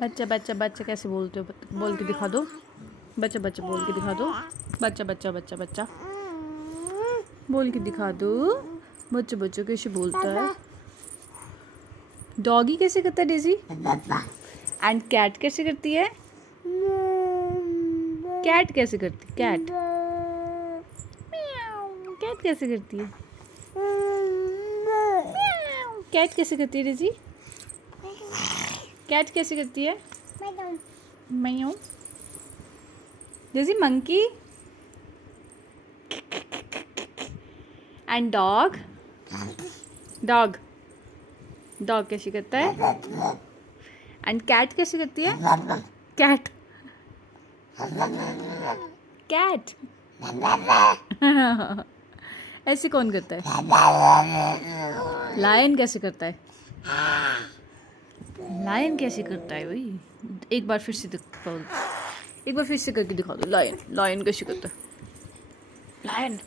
बच्चा बच्चा बच्चा कैसे बोलते हो? बोल के दिखा दो। बच्चा बच्चा बोल के दिखा दो। बच्चा बच्चा बच्चा बच्चा बोल के दिखा दो। बच्चा बच्चा कैसे बोलता है? डॉगी कैसे करता है डेजी? एंड कैट कैसे करती है? कैट कैसे करती? कैट कैट कैसे करती है? कैट कैसे करती है डेजी? कैट कैसे करती है? मैं Daisy monkey. And dog dog dog कैसे करता है? एंड कैट कैसे करती है? कैट कैट ऐसे कौन करता है? लायन कैसे करता है? लायन कैसे करता है भाई? एक बार फिर से एक बार फिर से करके दिखा दो। लायन लायन कैसे करता है? लायन